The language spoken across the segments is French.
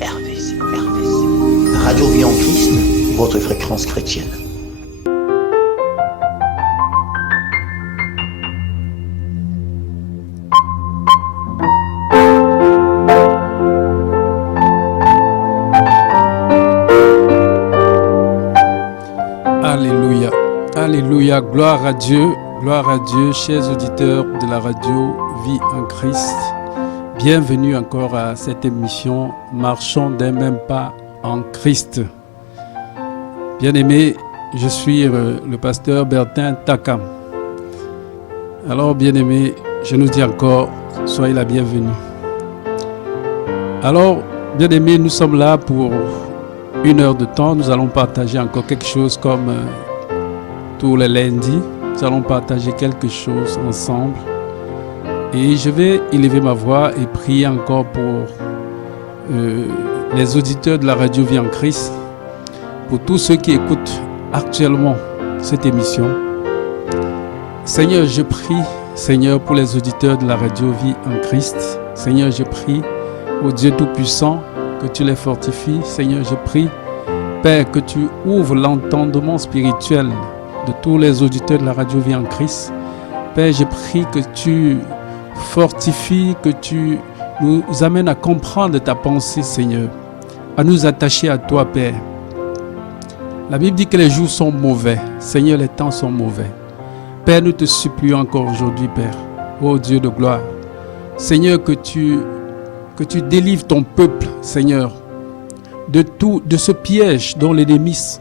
Radio Vie en Christ, votre fréquence chrétienne. Alléluia, Alléluia, gloire à Dieu, chers auditeurs de la radio Vie en Christ. Bienvenue encore à cette émission Marchons d'un même pas en Christ. Bien-aimés, je suis le pasteur Bertin Takam. Alors, bien-aimés, je nous dis encore, soyez la bienvenue. Alors, bien-aimés, nous sommes là pour 1 heure de temps. Nous allons partager encore quelque chose comme tous les lundis. Nous allons partager quelque chose ensemble. Et je vais élever ma voix et prier encore pour les auditeurs de la radio Vie en Christ, pour tous ceux qui écoutent actuellement cette émission. Seigneur, je prie, Seigneur, pour les auditeurs de la radio Vie en Christ. Seigneur, je prie, ô Dieu Tout-Puissant, que tu les fortifies. Seigneur, je prie, Père, que tu ouvres l'entendement spirituel de tous les auditeurs de la radio Vie en Christ. Père, je prie que tu fortifies, que tu nous amènes à comprendre ta pensée, Seigneur, à nous attacher à toi, Père. La Bible dit que les jours sont mauvais. Seigneur, les temps sont mauvais. Père, nous te supplions encore aujourd'hui, Père, ô Dieu de gloire. Seigneur, que tu délivres ton peuple, Seigneur, de ce piège dont l'ennemi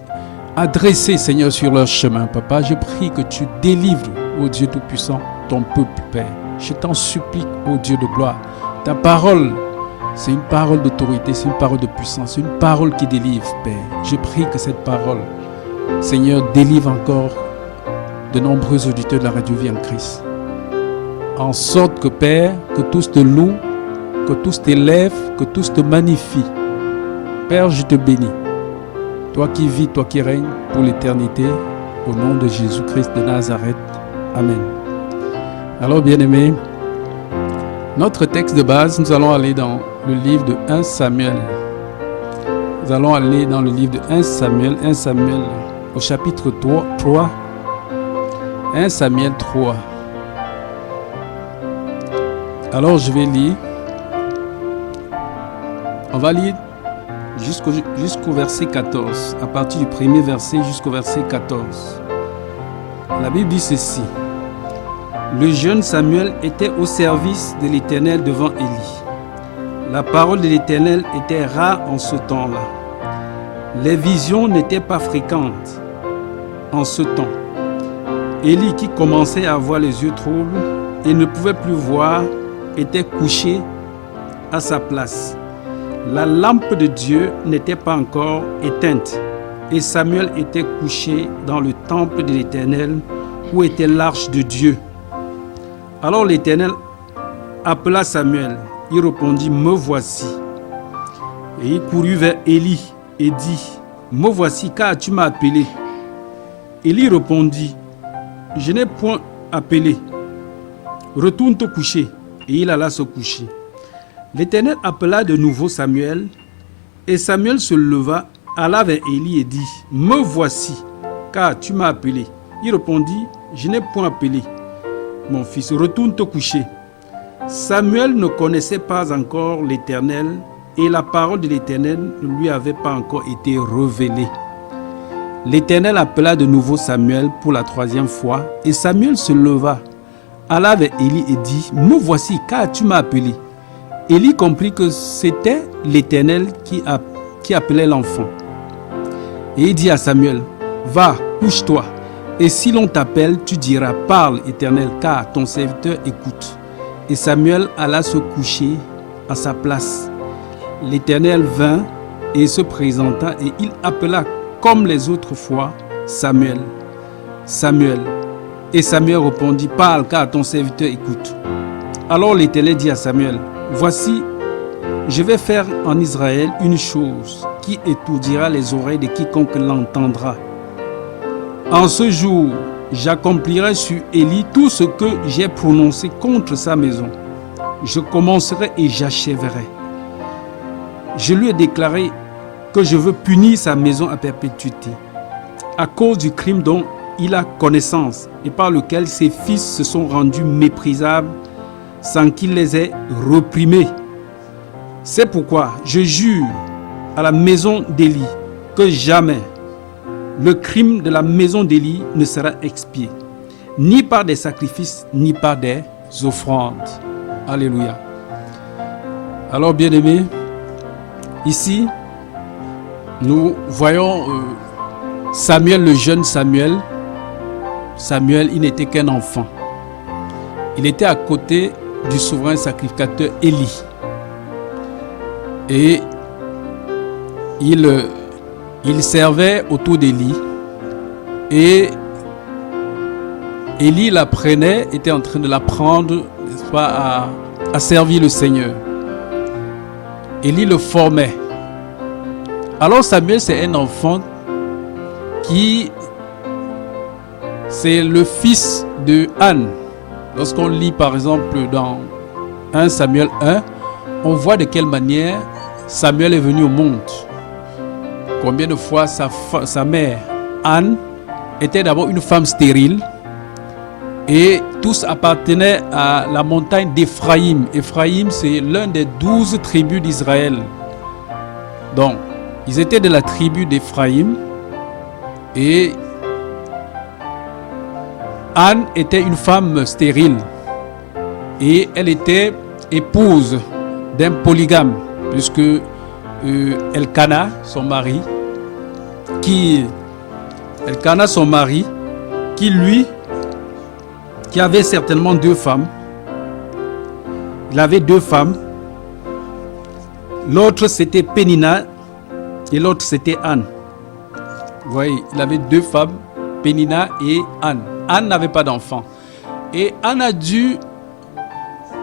a dressé, Seigneur, sur leur chemin. Papa, je prie que tu délivres, ô Dieu Tout-Puissant, ton peuple, Père. Je t'en supplie, ô Dieu de gloire. Ta parole, c'est une parole d'autorité, c'est une parole de puissance, c'est une parole qui délivre, Père. Je prie que cette parole, Seigneur, délivre encore de nombreux auditeurs de la radio Vie en Christ. En sorte que, Père, que tous te louent, que tous t'élèvent, que tous te magnifient. Père, je te bénis. Toi qui vis, toi qui règnes pour l'éternité, au nom de Jésus-Christ de Nazareth. Amen. Alors, bien-aimés, notre texte de base, nous allons aller dans le livre de 1 Samuel. Nous allons aller dans le livre de 1 Samuel au chapitre 3. 1 Samuel 3. Alors, je vais lire. On va lire jusqu'au verset 14, à partir du premier verset jusqu'au verset 14. La Bible dit ceci. Le jeune Samuel était au service de l'Éternel devant Élie. La parole de l'Éternel était rare en ce temps-là. Les visions n'étaient pas fréquentes en ce temps. Élie, qui commençait à avoir les yeux troubles et ne pouvait plus voir, était couché à sa place. La lampe de Dieu n'était pas encore éteinte et Samuel était couché dans le temple de l'Éternel où était l'arche de Dieu. Alors l'Éternel appela Samuel. Il répondit, « Me voici. » Et il courut vers Élie et dit, « Me voici, car tu m'as appelé. » Élie répondit, « Je n'ai point appelé. Retourne te coucher. » Et il alla se coucher. L'Éternel appela de nouveau Samuel, et Samuel se leva, alla vers Élie et dit, « Me voici, car tu m'as appelé. » Il répondit, « Je n'ai point appelé. Mon fils, retourne te coucher. » Samuel ne connaissait pas encore l'Éternel, et la parole de l'Éternel ne lui avait pas encore été révélée. L'Éternel appela de nouveau Samuel pour la 3e fois, et Samuel se leva, alla vers Élie et dit, « Me voici, car tu m'as appelé. » Élie comprit que c'était l'Éternel qui appelait l'enfant. Et il dit à Samuel, « Va, couche-toi, et si l'on t'appelle, tu diras, « Parle, Éternel, car ton serviteur écoute. » Et Samuel alla se coucher à sa place. L'Éternel vint et se présenta, et il appela comme les autres fois, Samuel. Samuel. Et Samuel répondit, « Parle, car ton serviteur écoute. » Alors l'Éternel dit à Samuel, « Voici, je vais faire en Israël une chose qui étourdira les oreilles de quiconque l'entendra. En ce jour, j'accomplirai sur Élie tout ce que j'ai prononcé contre sa maison. Je commencerai et j'achèverai. je lui ai déclaré que je veux punir sa maison à perpétuité, à cause du crime dont il a connaissance et par lequel ses fils se sont rendus méprisables sans qu'il les ait réprimés. C'est pourquoi je jure à la maison d'Élie que jamais le crime de la maison d'Élie ne sera expié, ni par des sacrifices, ni par des offrandes. Alléluia. Alors, bien-aimés, ici, nous voyons Samuel, le jeune Samuel. Samuel, il n'était qu'un enfant. Il était à côté du souverain sacrificateur Élie. Et il servait autour d'Élie. Et Élie l'apprenait, était en train de l'apprendre, n'est-ce pas, à servir le Seigneur. Élie le formait. Alors Samuel, c'est un enfant c'est le fils de Anne. Lorsqu'on lit par exemple dans 1 Samuel 1, on voit de quelle manière Samuel est venu au monde. Combien de fois sa mère, Anne, était d'abord une femme stérile et tous appartenaient à la montagne d'Éphraïm. Éphraïm, c'est l'un des 12 tribus d'Israël. Donc, ils étaient de la tribu d'Éphraïm et Anne était une femme stérile et elle était épouse d'un polygame puisque Elkana, son mari, qui avait certainement 2 femmes. Il avait 2 femmes. L'autre c'était Pénina et l'autre c'était Anne. Vous voyez, il avait 2 femmes, Pénina et Anne. Anne n'avait pas d'enfant. Et Anne a dû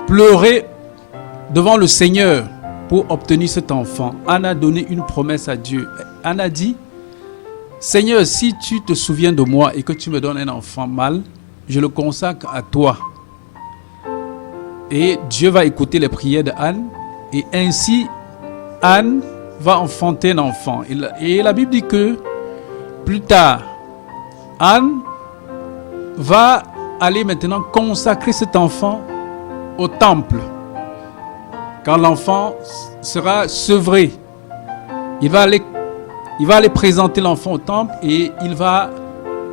pleurer devant le Seigneur pour obtenir cet enfant. Anne a donné une promesse à Dieu. Anne a dit, Seigneur, si tu te souviens de moi et que tu me donnes un enfant mâle, je le consacre à toi. Et Dieu va écouter les prières d'Anne. Et ainsi, Anne va enfanter un enfant. Et la Bible dit que plus tard, Anne va aller maintenant consacrer cet enfant au temple. Quand l'enfant sera sevré, il va aller présenter l'enfant au temple et il va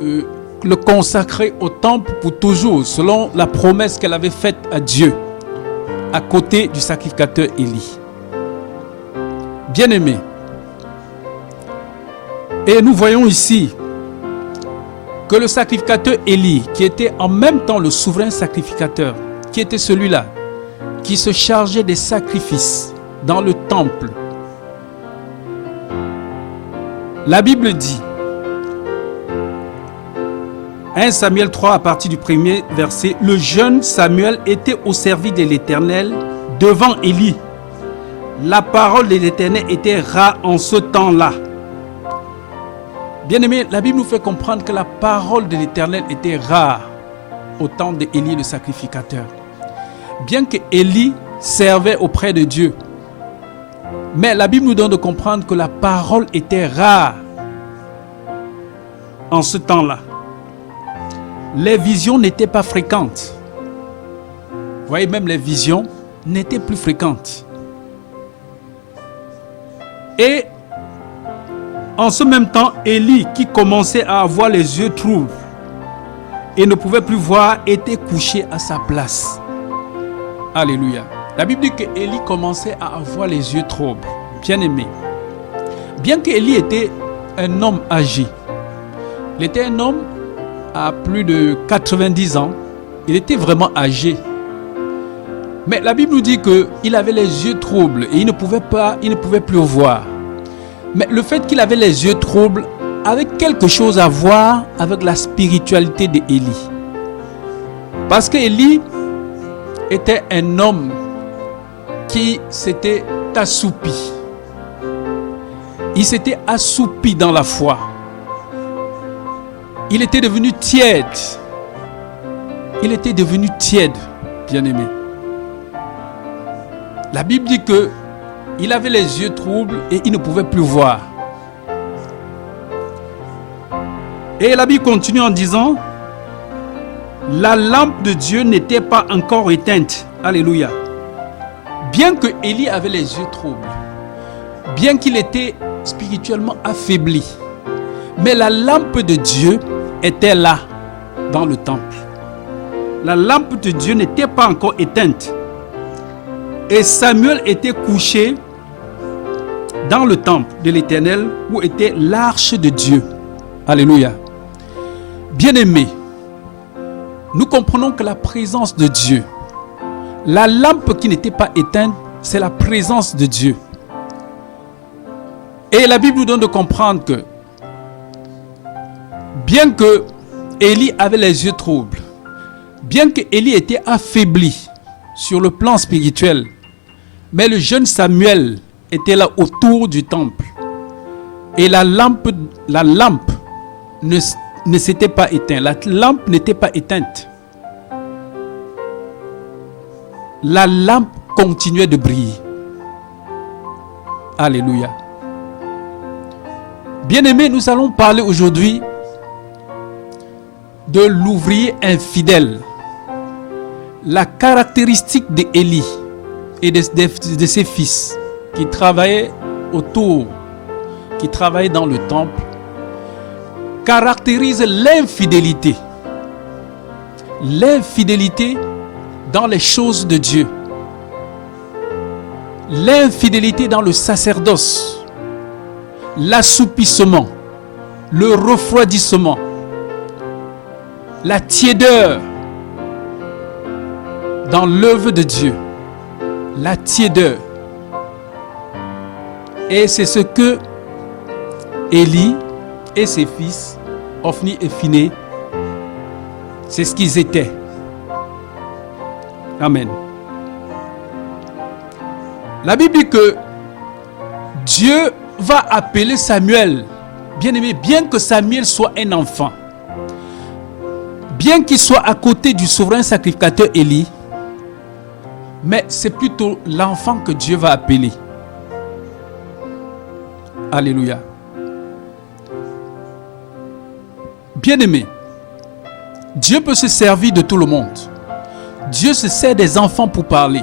le consacrer au temple pour toujours, selon la promesse qu'elle avait faite à Dieu, à côté du sacrificateur Élie. Bien-aimés, et nous voyons ici que le sacrificateur Élie, qui était en même temps le souverain sacrificateur, qui était celui-là, qui se chargeait des sacrifices dans le temple. La Bible dit, 1 Samuel 3 à partir du premier verset, le jeune Samuel était au service de l'Éternel devant Élie. La parole de l'Éternel était rare en ce temps-là. Bien-aimés, la Bible nous fait comprendre que la parole de l'Éternel était rare au temps d'Élie le sacrificateur. Bien que Élie servait auprès de Dieu, mais la Bible nous donne de comprendre que la parole était rare en ce temps-là. Les visions n'étaient pas fréquentes. Vous voyez, même les visions n'étaient plus fréquentes. Et en ce même temps, Élie, qui commençait à avoir les yeux troubles et ne pouvait plus voir, était couché à sa place. Alléluia. La Bible dit que Élie commençait à avoir les yeux troubles. Bien-aimé. Bien qu'Élie était un homme âgé, il était un homme à plus de 90 ans, il était vraiment âgé. Mais la Bible nous dit qu'il avait les yeux troubles et il ne pouvait plus voir. Mais le fait qu'il avait les yeux troubles avait quelque chose à voir avec la spiritualité d'Élie. Parce qu'Élie était un homme qui s'était assoupi. Il s'était assoupi dans la foi. Il était devenu tiède. Il était devenu tiède, bien-aimé. La Bible dit que Il avait les yeux troubles et il ne pouvait plus voir. Et la Bible continue en disant, la lampe de Dieu n'était pas encore éteinte. Alléluia. Bien que Élie avait les yeux troubles, bien qu'il était spirituellement affaibli, mais la lampe de Dieu était là, dans le temple. La lampe de Dieu n'était pas encore éteinte. Et Samuel était couché dans le temple de l'Éternel où était l'arche de Dieu. Alléluia. Bien-aimés, nous comprenons que la présence de Dieu, la lampe qui n'était pas éteinte, c'est la présence de Dieu. Et la Bible nous donne de comprendre que, bien que Élie avait les yeux troubles, bien que Élie était affaibli sur le plan spirituel, mais le jeune Samuel était là autour du temple. Et la lampe ne s'était pas éteinte. La lampe n'était pas éteinte. La lampe continuait de briller. Alléluia. Bien-aimés, nous allons parler aujourd'hui de l'ouvrier infidèle. La caractéristique d'Élie et de ses fils qui travaillaient autour, qui travaillaient dans le temple, caractérise l'infidélité. L'infidélité dans les choses de Dieu. L'infidélité dans le sacerdoce. L'assoupissement. Le refroidissement. La tiédeur dans l'œuvre de Dieu. La tiédeur. Et c'est ce que Élie et ses fils, Ophni et Phiné, c'est ce qu'ils étaient. Amen. La Bible dit que Dieu va appeler Samuel. Bien-aimé, bien que Samuel soit un enfant, bien qu'il soit à côté du souverain sacrificateur Élie, mais c'est plutôt l'enfant que Dieu va appeler. Alléluia. Bien-aimé, Dieu peut se servir de tout le monde. Dieu se sert des enfants pour parler.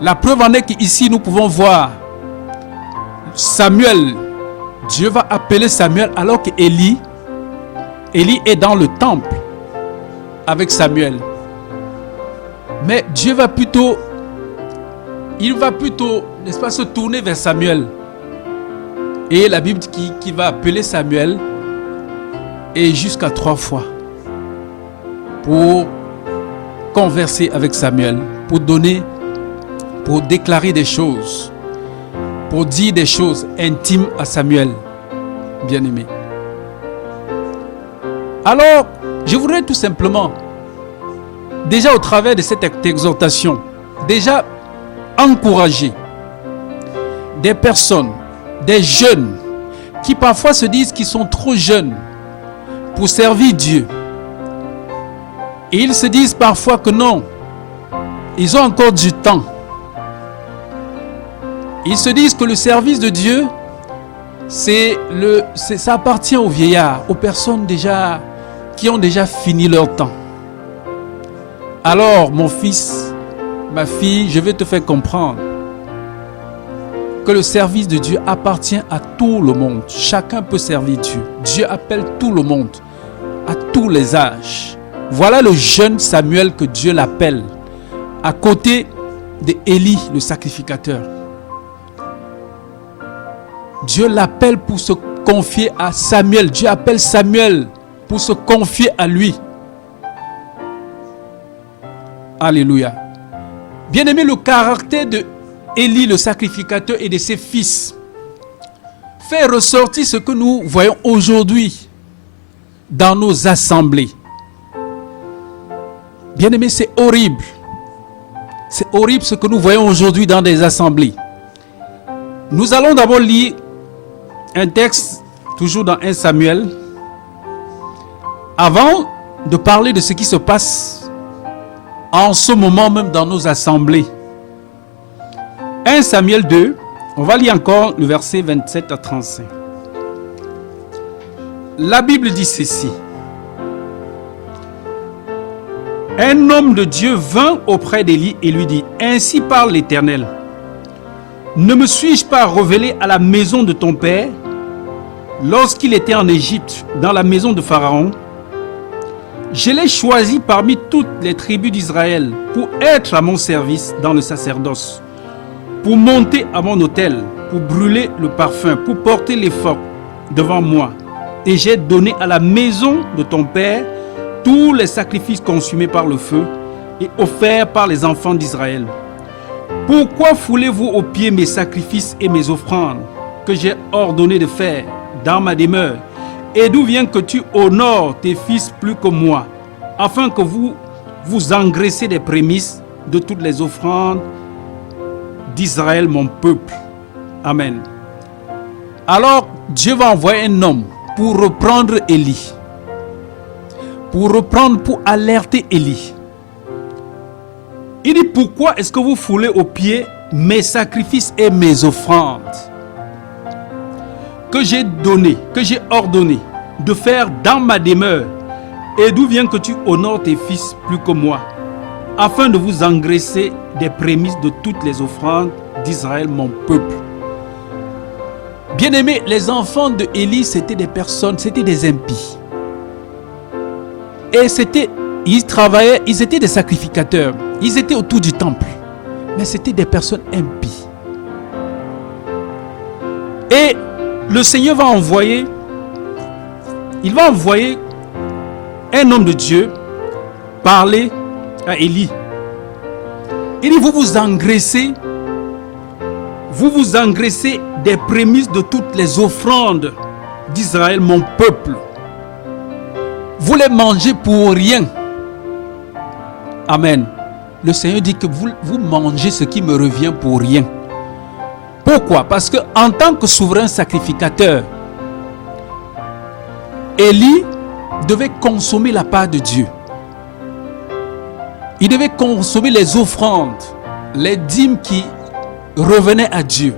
La preuve en est qu'ici nous pouvons voir Samuel. Dieu va appeler Samuel alors que Élie est dans le temple avec Samuel. Mais Dieu va plutôt, n'est-ce pas, se tourner vers Samuel. Et la Bible dit qu'il va appeler Samuel et jusqu'à 3 fois pour converser avec Samuel, pour déclarer des choses, pour dire des choses intimes à Samuel, bien-aimé. Alors, je voudrais tout simplement, déjà au travers de cette exhortation, déjà encourager des personnes, des jeunes, qui parfois se disent qu'ils sont trop jeunes pour servir Dieu. Et ils se disent parfois que non, ils ont encore du temps. Ils se disent que le service de Dieu, ça appartient aux vieillards, aux personnes déjà qui ont déjà fini leur temps. Alors, mon fils, ma fille, je vais te faire comprendre que le service de Dieu appartient à tout le monde. Chacun peut servir Dieu. Dieu appelle tout le monde, à tous les âges. Voilà le jeune Samuel que Dieu l'appelle, à côté d'Élie, le sacrificateur. Dieu l'appelle pour se confier à Samuel. Dieu appelle Samuel pour se confier à lui. Alléluia. Bien-aimé, le caractère de Élie, le sacrificateur, et de ses fils fait ressortir ce que nous voyons aujourd'hui dans nos assemblées. Bien-aimé, c'est horrible. C'est horrible ce que nous voyons aujourd'hui dans des assemblées. Nous allons d'abord lire un texte, toujours dans 1 Samuel, avant de parler de ce qui se passe en ce moment même dans nos assemblées. 1 Samuel 2, on va lire encore le verset 27 à 35. La Bible dit ceci. Un homme de Dieu vint auprès d'Élie et lui dit, « Ainsi parle l'Éternel. Ne me suis-je pas révélé à la maison de ton père lorsqu'il était en Égypte, dans la maison de Pharaon? Je l'ai choisi parmi toutes les tribus d'Israël pour être à mon service dans le sacerdoce, pour monter à mon autel, pour brûler le parfum, pour porter l'effort devant moi. Et j'ai donné à la maison de ton père tous les sacrifices consumés par le feu et offerts par les enfants d'Israël. Pourquoi foulez-vous aux pieds mes sacrifices et mes offrandes que j'ai ordonné de faire dans ma demeure? Et d'où vient que tu honores tes fils plus que moi, afin que vous vous engraissez des prémices de toutes les offrandes d'Israël, mon peuple? Amen. Alors Dieu va envoyer un homme pour reprendre Élie, pour alerter Élie. Il dit, pourquoi est-ce que vous foulez aux pieds mes sacrifices et mes offrandes que j'ai donné, que j'ai ordonné de faire dans ma demeure? Et d'où vient que tu honores tes fils plus que moi, afin de vous engraisser des prémices de toutes les offrandes d'Israël, mon peuple? Bien-aimés, les enfants de Élie, c'était des personnes, c'était des impies. Et ils travaillaient, ils étaient des sacrificateurs. Ils étaient autour du temple. Mais c'était des personnes impies. Et le Seigneur va envoyer un homme de Dieu parler à Élie. Il dit, vous vous engraissez des prémices de toutes les offrandes d'Israël, mon peuple. Vous les mangez pour rien. Amen. Le Seigneur dit que vous mangez ce qui me revient pour rien. Pourquoi? Parce que en tant que souverain sacrificateur, Élie devait consommer la part de Dieu. Il devait consommer les offrandes, les dîmes qui revenaient à Dieu.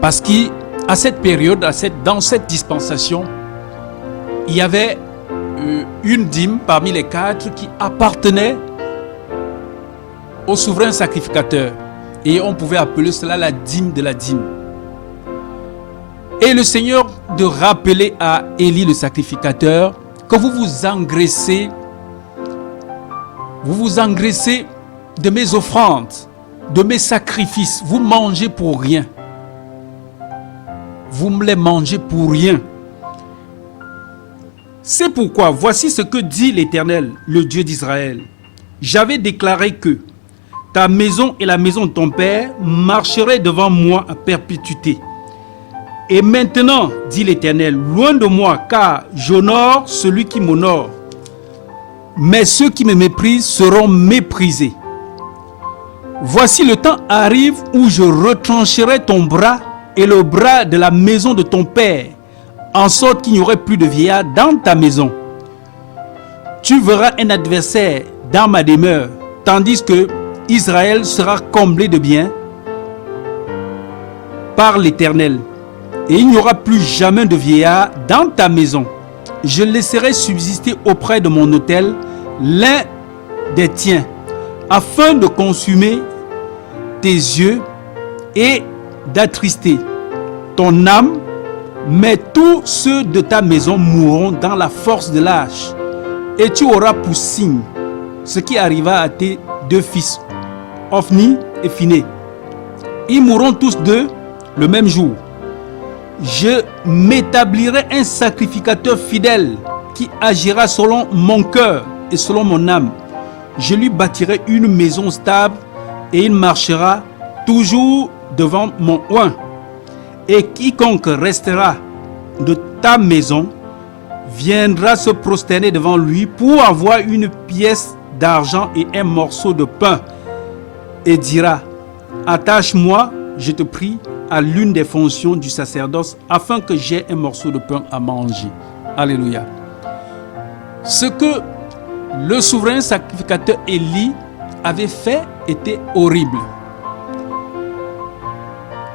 Parce qu'à cette période, dans cette dispensation, il y avait une dîme parmi les 4 qui appartenait au souverain sacrificateur. Et on pouvait appeler cela la dîme de la dîme. Et le Seigneur de rappeler à Élie le sacrificateur que vous vous engraissez de mes offrandes, de mes sacrifices. Vous mangez pour rien. Vous me les mangez pour rien. C'est pourquoi, voici ce que dit l'Éternel, le Dieu d'Israël. J'avais déclaré que ta maison et la maison de ton père marcheraient devant moi à perpétuité. Et maintenant, dit l'Éternel, loin de moi, car j'honore celui qui m'honore. Mais ceux qui me méprisent seront méprisés. Voici le temps arrive où je retrancherai ton bras et le bras de la maison de ton père, en sorte qu'il n'y aurait plus de vieillard dans ta maison. Tu verras un adversaire dans ma demeure, tandis que Israël sera comblé de biens par l'Éternel. Et il n'y aura plus jamais de vieillard dans ta maison. Je laisserai subsister auprès de mon autel l'un des tiens, afin de consumer tes yeux et d'attrister ton âme, mais tous ceux de ta maison mourront dans la force de l'âge. Et tu auras pour signe ce qui arriva à tes 2 fils, Ophni et Phiné. Ils mourront tous 2 le même jour. Je m'établirai un sacrificateur fidèle qui agira selon mon cœur et selon mon âme. Je lui bâtirai une maison stable et il marchera toujours devant mon oint. Et quiconque restera de ta maison viendra se prosterner devant lui pour avoir une pièce d'argent et un morceau de pain et dira: attache-moi, je te prie, à l'une des fonctions du sacerdoce afin que j'aie un morceau de pain à manger. Alléluia. Ce que le souverain sacrificateur Élie avait fait était horrible.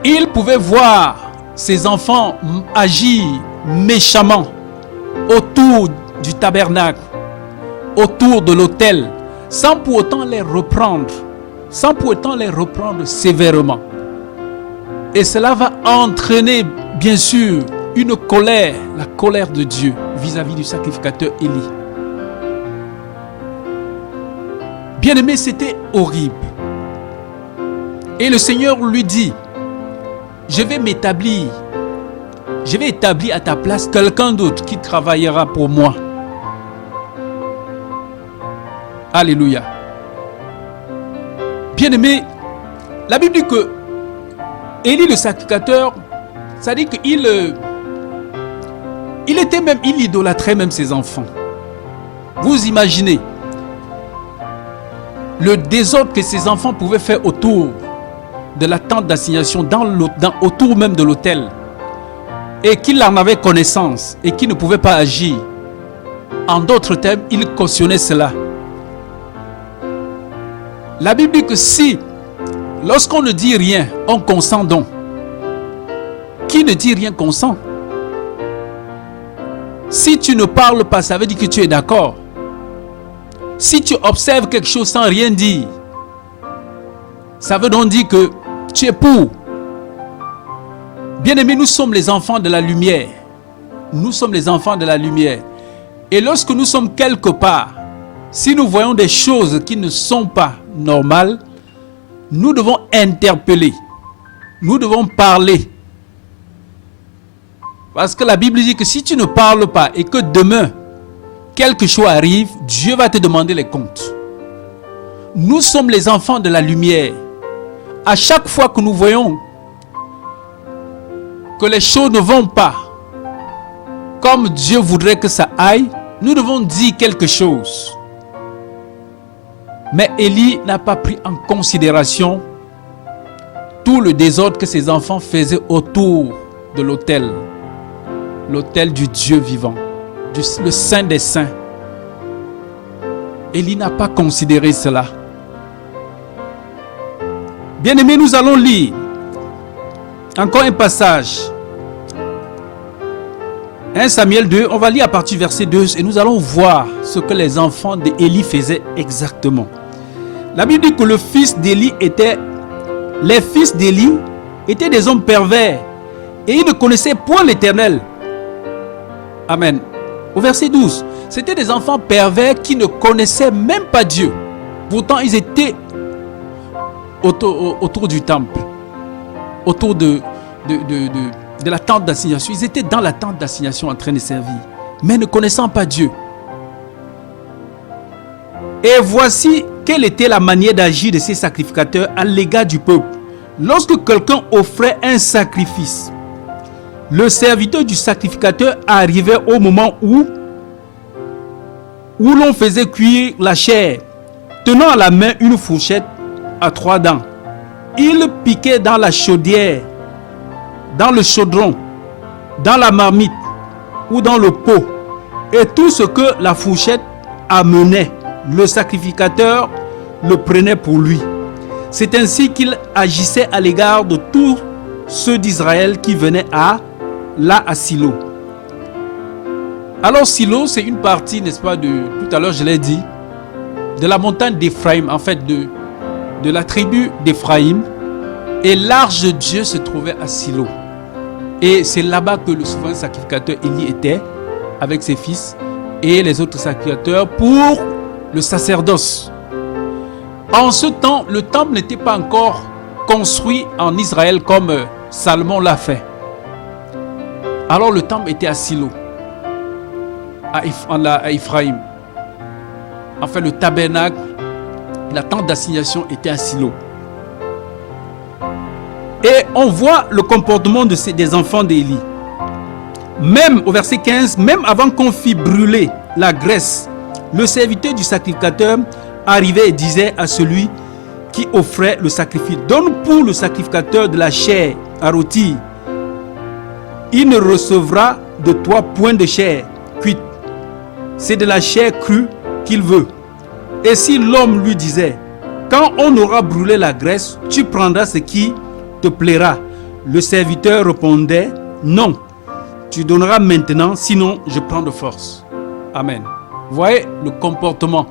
il pouvait voir ses enfants agir méchamment autour du tabernacle, autour de l'autel, sans pour autant les reprendre, sévèrement. Et cela va entraîner, bien sûr, une colère, la colère de Dieu vis-à-vis du sacrificateur Élie. Bien-aimé, c'était horrible. Et le Seigneur lui dit, je vais établir à ta place quelqu'un d'autre qui travaillera pour moi. Alléluia. Bien-aimé, la Bible dit que Élie le sacrificateur, ça dit qu'il idolâtrait même ses enfants. Vous imaginez le désordre que ses enfants pouvaient faire autour de la tente d'assignation, autour même de l'autel, et qu'il en avait connaissance et qu'il ne pouvait pas agir. En d'autres termes, il cautionnait cela. La Bible dit que si, lorsqu'on ne dit rien, on consent donc. Qui ne dit rien consent. Si tu ne parles pas, ça veut dire que tu es d'accord. Si tu observes quelque chose sans rien dire, ça veut donc dire que tu es pour. Bien-aimés, nous sommes les enfants de la lumière. Nous sommes les enfants de la lumière. Et lorsque nous sommes quelque part, si nous voyons des choses qui ne sont pas normales, nous devons interpeller. Nous devons parler. Parce que la Bible dit que si tu ne parles pas et que demain, quelque chose arrive, Dieu va te demander les comptes. Nous sommes les enfants de la lumière. À chaque fois que nous voyons que les choses ne vont pas comme Dieu voudrait que ça aille, nous devons dire quelque chose. Mais Élie n'a pas pris en considération tout le désordre que ses enfants faisaient autour de l'autel. L'autel du Dieu vivant, le Saint des Saints. Élie n'a pas considéré cela. Bien-aimés, nous allons lire encore un passage. 1 Samuel 2, on va lire à partir du verset 2 et nous allons voir ce que les enfants d'Élie faisaient exactement. La Bible dit que les fils d'Élie étaient des hommes pervers et ils ne connaissaient point l'Éternel. Amen. Au verset 12, c'était des enfants pervers qui ne connaissaient même pas Dieu. Pourtant, ils étaient autour du temple, autour de la tente d'assignation. Ils étaient dans la tente d'assignation en train de servir, mais ne connaissant pas Dieu. Et voici quelle était la manière d'agir de ces sacrificateurs à l'égard du peuple. Lorsque quelqu'un offrait un sacrifice, le serviteur du sacrificateur arrivait au moment où l'on faisait cuire la chair, tenant à la main une fourchette à 3 dents. Il piquait dans la chaudière, dans le chaudron, dans la marmite ou dans le pot, et tout ce que la fourchette amenait, le sacrificateur le prenait pour lui. C'est ainsi qu'il agissait à l'égard de tous ceux d'Israël qui venaient à Silo. Alors Silo, c'est une partie, n'est-ce pas, tout à l'heure je l'ai dit, de la montagne d'Éphraïm, en fait de la tribu d'Éphraïm, et l'arche de Dieu se trouvait à Silo. Et c'est là-bas que le souverain sacrificateur Élie était avec ses fils et les autres sacrificateurs pour le sacerdoce. En ce temps, le temple n'était pas encore construit en Israël comme Salomon l'a fait. Alors le temple était à Silo, à Éphraïm. Enfin, le tabernacle, la tente d'assignation était à Silo. Et on voit le comportement des enfants d'Élie. Même au verset 15, même avant qu'on fît brûler la graisse, le serviteur du sacrificateur arrivait et disait à celui qui offrait le sacrifice: donne pour le sacrificateur de la chair à rôtir. Il ne recevra de toi point de chair cuite. C'est de la chair crue qu'il veut. Et si l'homme lui disait: quand on aura brûlé la graisse, tu prendras ce qui te plaira, Le serviteur répondait, non, tu donneras maintenant, sinon je prends de force. Amen. Vous voyez le comportement.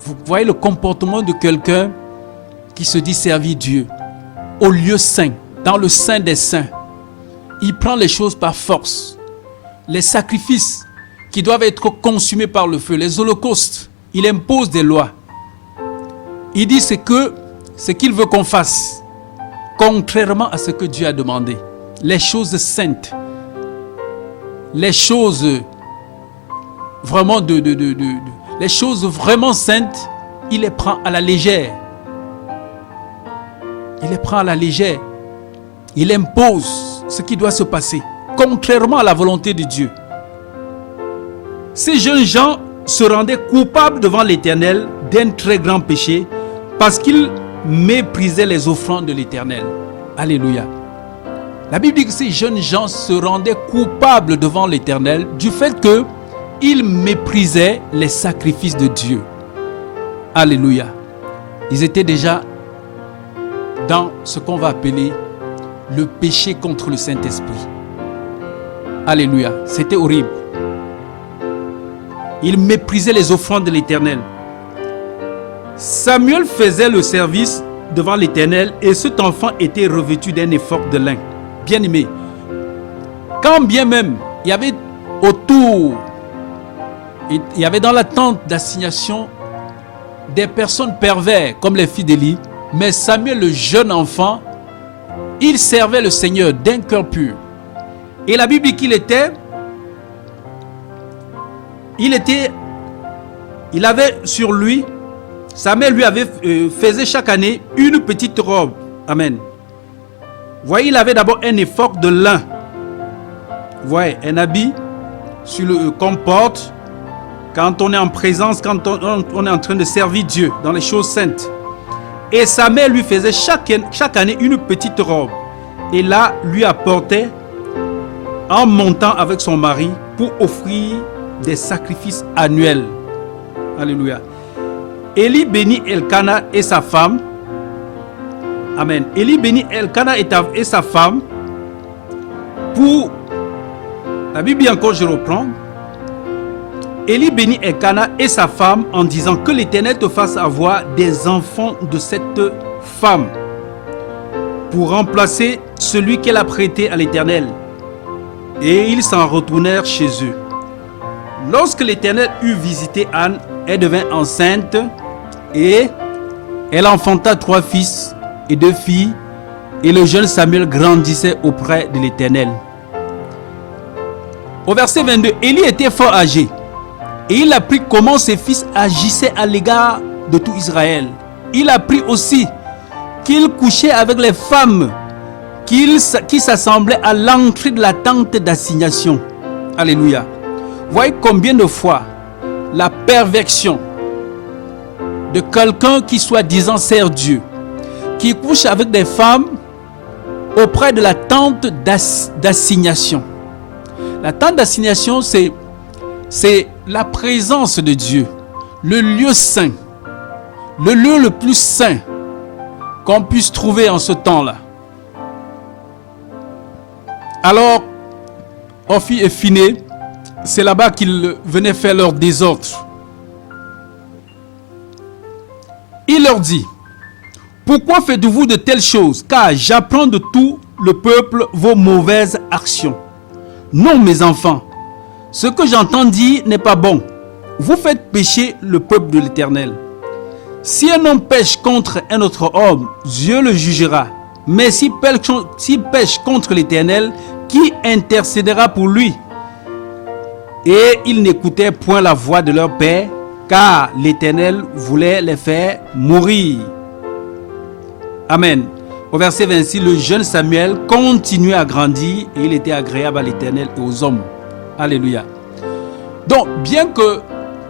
Vous voyez le comportement de quelqu'un qui se dit servir Dieu. Au lieu saint, dans le saint des saints, il prend les choses par force. Les sacrifices qui doivent être consumés par le feu, les holocaustes, il impose des lois. Il dit ce qu'il veut qu'on fasse, contrairement à ce que Dieu a demandé. Les choses saintes, les choses vraiment les choses vraiment saintes, il les prend à la légère. Il les prend à la légère. Il impose ce qui doit se passer, contrairement à la volonté de Dieu. Ces jeunes gens se rendaient coupables devant l'Éternel d'un très grand péché parce qu'ils méprisaient les offrandes de l'Éternel. Alléluia. La Bible dit que ces jeunes gens se rendaient coupables devant l'Éternel du fait qu'ils méprisaient les sacrifices de Dieu. Alléluia. Ils étaient déjà dans ce qu'on va appeler le péché contre le Saint-Esprit. Alléluia. C'était horrible. Ils méprisaient les offrandes de l'Éternel. Samuel faisait le service devant l'Éternel et cet enfant était revêtu d'un éphod de lin. Bien-aimé, quand bien même il y avait autour, il y avait dans la tente d'assignation des personnes perverses comme les filles d'Élie, mais Samuel, le jeune enfant, il servait le Seigneur d'un cœur pur. Et la Bible dit qu'il avait sur lui, Samuel lui avait faisait chaque année une petite robe. Amen. Vous voyez, il avait d'abord un éphod de lin. Vous voyez, un habit qu'on porte quand on est en présence, quand on est en train de servir Dieu dans les choses saintes. Et Samuel lui faisait chaque année une petite robe. Et là, lui apportait en montant avec son mari pour offrir des sacrifices annuels. Alléluia. Élie bénit Elkana et sa femme. Amen. Élie bénit Elkana et sa femme pour... La Bible dit encore, je reprends. Élie bénit Elkana et sa femme en disant que l'Éternel te fasse avoir des enfants de cette femme pour remplacer celui qu'elle a prêté à l'Éternel. Et ils s'en retournèrent chez eux. Lorsque l'Éternel eut visité Anne, elle devint enceinte et elle enfanta 3 fils et 2 filles, et le jeune Samuel grandissait auprès de l'Éternel. Au verset 22, Élie était fort âgé et il apprit comment ses fils agissaient à l'égard de tout Israël. Il apprit aussi qu'il couchait avec les femmes qui s'assemblaient à l'entrée de la tente d'assignation. Alléluia. Voyez combien de fois la perversion de quelqu'un qui soi-disant sert Dieu, qui couche avec des femmes auprès de la tente d'assignation. La tente d'assignation, c'est la présence de Dieu, le lieu saint, le lieu le plus saint qu'on puisse trouver en ce temps-là. Alors, Ophi et Phiné, c'est là-bas qu'ils venaient faire leur désordre. Il leur dit: pourquoi faites-vous de telles choses? Car j'apprends de tout le peuple vos mauvaises actions. Non, mes enfants, ce que j'entends dire n'est pas bon. Vous faites pécher le peuple de l'Éternel. Si un homme pêche contre un autre homme, Dieu le jugera. Mais s'il pêche contre l'Éternel, qui intercédera pour lui? Et ils n'écoutaient point la voix de leur père, car l'Éternel voulait les faire mourir. Amen. Au verset 26, le jeune Samuel continuait à grandir et il était agréable à l'Éternel et aux hommes. Alléluia. Donc, bien que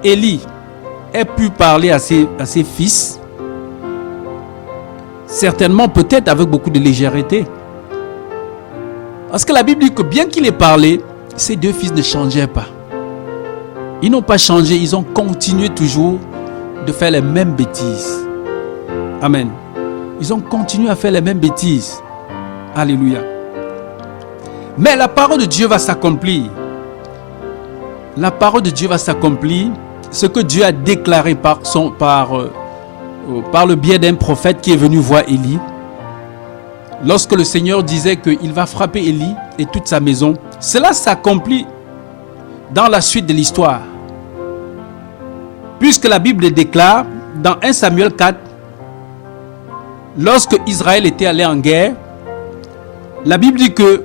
Élie ait pu parler à ses fils, certainement peut-être avec beaucoup de légèreté, parce que la Bible dit que bien qu'il ait parlé, ces 2 fils ne changeaient pas. Ils n'ont pas changé, ils ont continué toujours de faire les mêmes bêtises. Amen. Ils ont continué à faire les mêmes bêtises. Alléluia. Mais la parole de Dieu va s'accomplir. La parole de Dieu va s'accomplir. Ce que Dieu a déclaré par le biais d'un prophète qui est venu voir Élie. Lorsque le Seigneur disait qu'il va frapper Élie et toute sa maison, cela s'accomplit dans la suite de l'histoire. Puisque la Bible déclare dans 1 Samuel 4, lorsque Israël était allé en guerre, la Bible dit que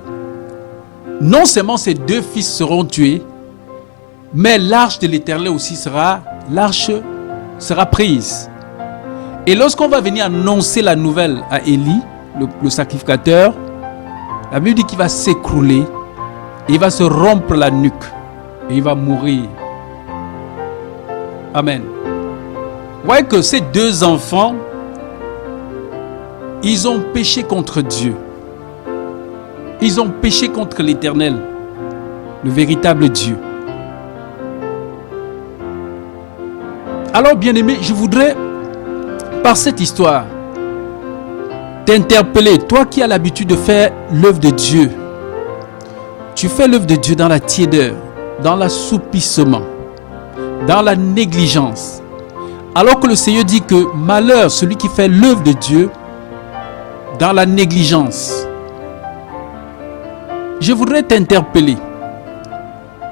non seulement ses 2 fils seront tués, mais l'arche de l'Éternel aussi sera prise. Et lorsqu'on va venir annoncer la nouvelle à Élie, le sacrificateur, la Bible dit qu'il va s'écrouler, il va se rompre la nuque et il va mourir. Amen. Vous voyez que ces 2 enfants, ils ont péché contre Dieu. Ils ont péché contre l'Éternel, le véritable Dieu. Alors, bien-aimé, je voudrais, par cette histoire, t'interpeller, toi qui as l'habitude de faire l'œuvre de Dieu. Tu fais l'œuvre de Dieu dans la tiédeur, dans l'assoupissement, dans la négligence. Alors que le Seigneur dit que malheur celui qui fait l'œuvre de Dieu dans la négligence. Je voudrais t'interpeller.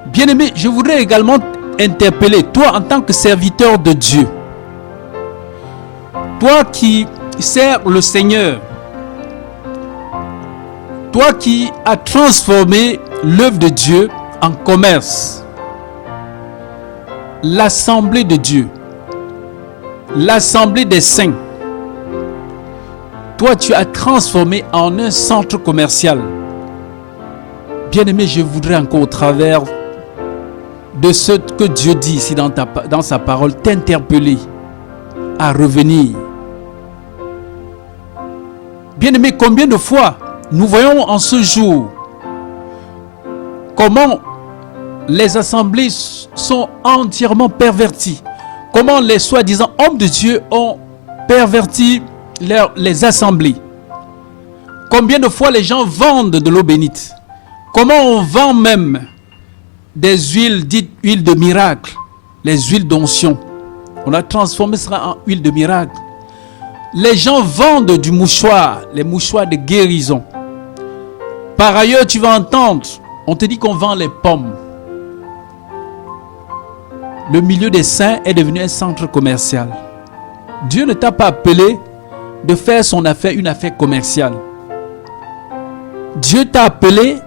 Bien-aimé, je voudrais également interpeller, toi en tant que serviteur de Dieu. Toi qui sers le Seigneur. Toi qui as transformé l'œuvre de Dieu en commerce. L'assemblée de Dieu. L'assemblée des saints. Toi, tu as transformé en un centre commercial. Bien-aimé, je voudrais encore au travers de ce que Dieu dit ici dans sa parole, t'interpeller à revenir. Bien-aimé, combien de fois nous voyons en ce jour comment les assemblées sont entièrement perverties. Comment les soi-disant hommes de Dieu ont perverti les assemblées. Combien de fois les gens vendent de l'eau bénite. Comment on vend même des huiles dites huiles de miracle, les huiles d'onction. On a transformé cela en huile de miracle. Les gens vendent du mouchoir, les mouchoirs de guérison. Par ailleurs, tu vas entendre, on te dit qu'on vend les pommes. Le milieu des saints est devenu un centre commercial. Dieu ne t'a pas appelé de faire son affaire une affaire commerciale. Dieu t'a appelé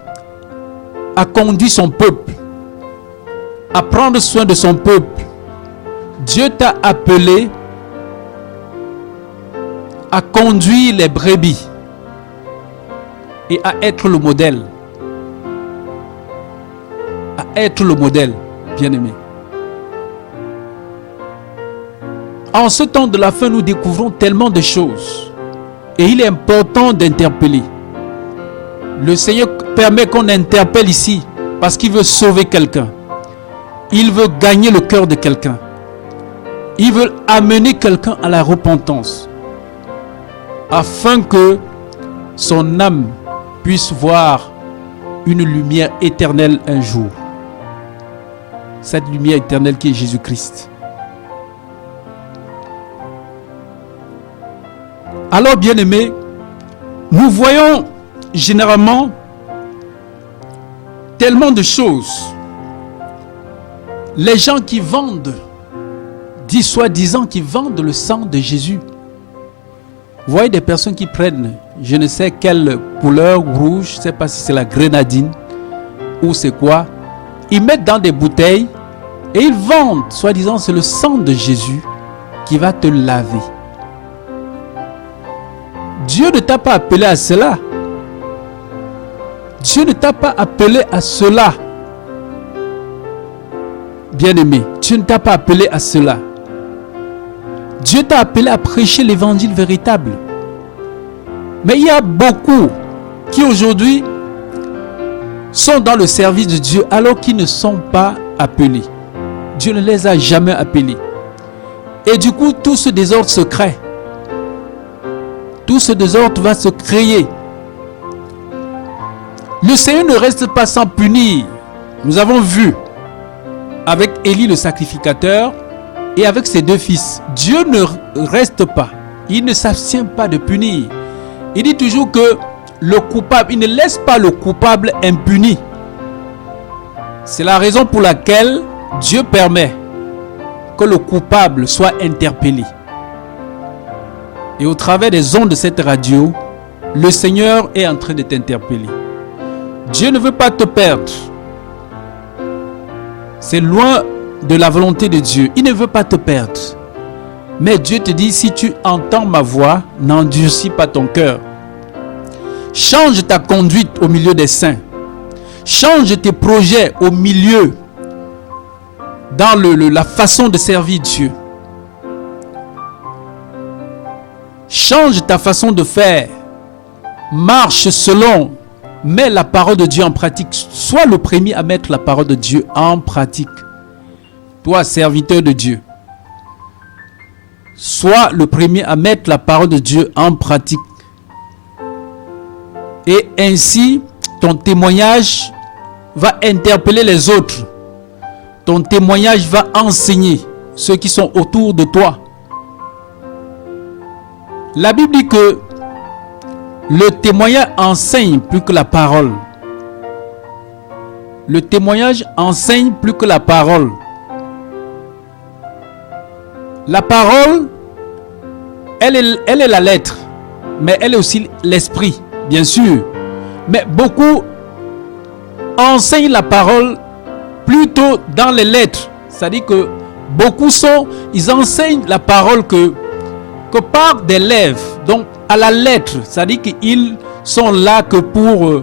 à conduire son peuple, à prendre soin de son peuple. Dieu t'a appelé à conduire les brebis et à être le modèle. À être le modèle, bien-aimé. En ce temps de la fin, nous découvrons tellement de choses. Et il est important d'interpeller. Le Seigneur permet qu'on interpelle ici parce qu'il veut sauver quelqu'un. Il veut gagner le cœur de quelqu'un. Il veut amener quelqu'un à la repentance. Afin que son âme puisse voir une lumière éternelle un jour. Cette lumière éternelle qui est Jésus-Christ. Alors, bien-aimés, nous voyons généralement tellement de choses. Les gens qui vendent, soi-disant qui vendent le sang de Jésus. Vous voyez des personnes qui prennent, je ne sais quelle couleur rouge, je ne sais pas si c'est la grenadine ou c'est quoi. Ils mettent dans des bouteilles et ils vendent, soi-disant c'est le sang de Jésus qui va te laver. Dieu ne t'a pas appelé à cela. Dieu ne t'a pas appelé à cela. Bien-aimé, Dieu ne t'a pas appelé à cela. Dieu t'a appelé à prêcher l'évangile véritable. Mais il y a beaucoup qui aujourd'hui sont dans le service de Dieu alors qu'ils ne sont pas appelés. Dieu ne les a jamais appelés. Et du coup, tout ce désordre se crée. Tout ce désordre va se créer Le Seigneur ne reste pas sans punir. Nous avons vu avec Élie le sacrificateur et avec ses 2 fils. Dieu ne reste pas. Il ne s'abstient pas de punir. Il dit toujours que le coupable, il ne laisse pas le coupable impuni. C'est la raison pour laquelle Dieu permet que le coupable soit interpellé. Et au travers des ondes de cette radio, le Seigneur est en train de t'interpeller. Dieu ne veut pas te perdre. C'est loin de la volonté de Dieu. Il ne veut pas te perdre. Mais Dieu te dit, si tu entends ma voix, n'endurcis pas ton cœur. Change ta conduite au milieu des saints. Change tes projets au milieu, dans la façon de servir Dieu. Change ta façon de faire. Marche selon. Mets la parole de Dieu en pratique. Sois le premier à mettre la parole de Dieu en pratique. Toi, serviteur de Dieu. Sois le premier à mettre la parole de Dieu en pratique. Et ainsi, ton témoignage va interpeller les autres. Ton témoignage va enseigner ceux qui sont autour de toi. La Bible dit que le témoignage enseigne plus que la parole. Le témoignage enseigne plus que la parole. La parole, elle est la lettre, mais elle est aussi l'esprit, bien sûr. Mais beaucoup enseignent la parole plutôt dans les lettres. C'est-à-dire que beaucoup ils enseignent la parole que par des lèvres, donc à la lettre. C'est-à-dire qu'ils sont là que pour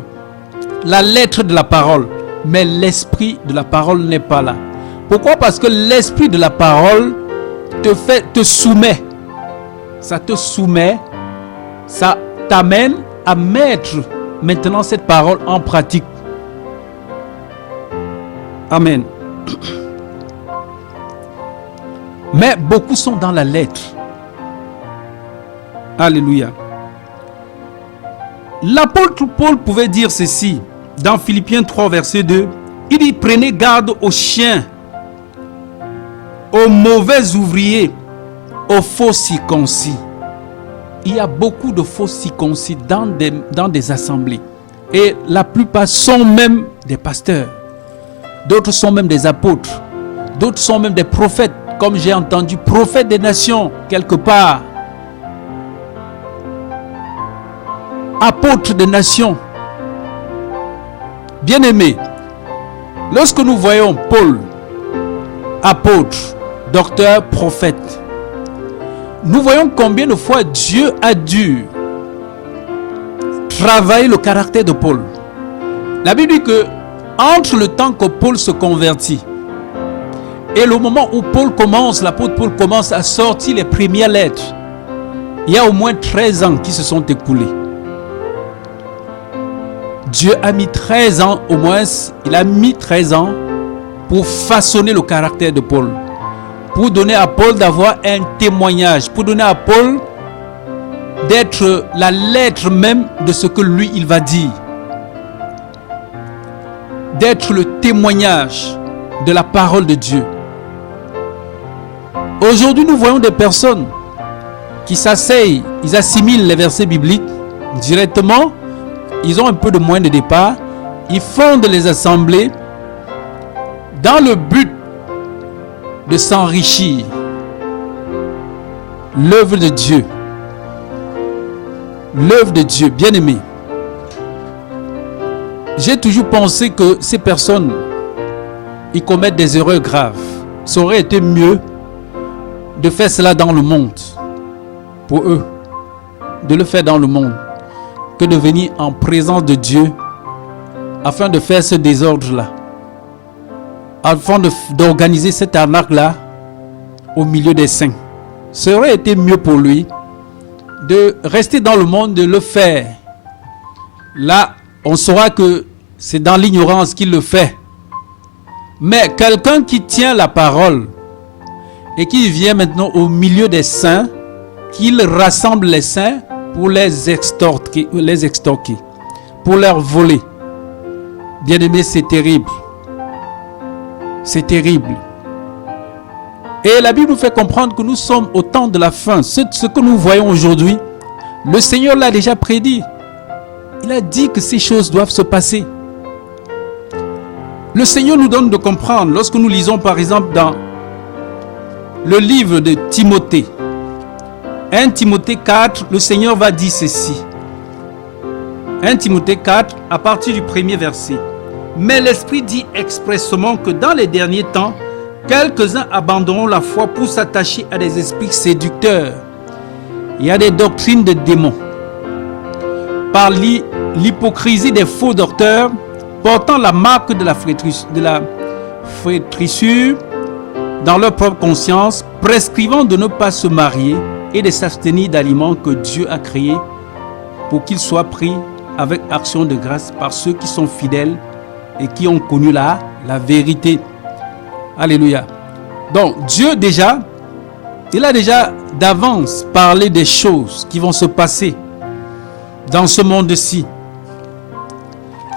la lettre de la parole. Mais l'esprit de la parole n'est pas là. Pourquoi? Parce que l'esprit de la parole te soumet. Ça te soumet. Ça t'amène à mettre maintenant cette parole en pratique. Amen. Mais beaucoup sont dans la lettre. Alléluia. L'apôtre Paul pouvait dire ceci dans Philippiens 3 verset 2. Il dit: prenez garde aux chiens, aux mauvais ouvriers, aux faux circoncis. Il y a beaucoup de faux circoncis dans des assemblées. Et la plupart sont même des pasteurs. D'autres sont même des apôtres. D'autres sont même des prophètes, comme j'ai entendu, prophètes des nations, quelque part. Apôtres des nations. Bien-aimés, lorsque nous voyons Paul, apôtre, docteur, prophète, nous voyons combien de fois Dieu a dû travailler le caractère de Paul. La Bible dit que entre le temps que Paul se convertit et le moment où l'apôtre Paul commence à sortir les premières lettres, il y a au moins 13 ans qui se sont écoulés. Dieu a mis 13 ans, au moins, il a mis 13 ans pour façonner le caractère de Paul. Pour donner à Paul d'avoir un témoignage, pour donner à Paul d'être la lettre même de ce que lui, il va dire. D'être le témoignage de la parole de Dieu. Aujourd'hui, nous voyons des personnes qui s'asseyent, ils assimilent les versets bibliques directement, ils ont un peu de moyens de départ, ils fondent les assemblées dans le but de s'enrichir. L'œuvre de Dieu. L'œuvre de Dieu, bien-aimé. J'ai toujours pensé que ces personnes, ils commettent des erreurs graves. Ça aurait été mieux de faire cela dans le monde. Pour eux, de le faire dans le monde, que de venir en présence de Dieu afin de faire ce désordre-là. Afin d'organiser cette arnaque-là au milieu des saints. Ça aurait été mieux pour lui de rester dans le monde, de le faire. Là, on saura que c'est dans l'ignorance qu'il le fait. Mais quelqu'un qui tient la parole et qui vient maintenant au milieu des saints, qu'il rassemble les saints pour les extorquer, pour leur voler. Bien-aimés, c'est terrible. C'est terrible. Et la Bible nous fait comprendre que nous sommes au temps de la fin. Ce que nous voyons aujourd'hui, le Seigneur l'a déjà prédit. Il a dit que ces choses doivent se passer. Le Seigneur nous donne de comprendre lorsque nous lisons par exemple dans le livre de Timothée. 1 Timothée 4, le Seigneur va dire ceci. 1 Timothée 4, à partir du premier verset. Mais l'Esprit dit expressément que dans les derniers temps, quelques-uns abandonneront la foi pour s'attacher à des esprits séducteurs et à des doctrines de démons. Par l'hypocrisie des faux docteurs, portant la marque de la flétrissure dans leur propre conscience, prescrivant de ne pas se marier et de s'abstenir d'aliments que Dieu a créés pour qu'ils soient pris avec action de grâce par ceux qui sont fidèles et qui ont connu la vérité. Alléluia. Donc Dieu déjà, il a déjà d'avance parlé des choses qui vont se passer dans ce monde-ci.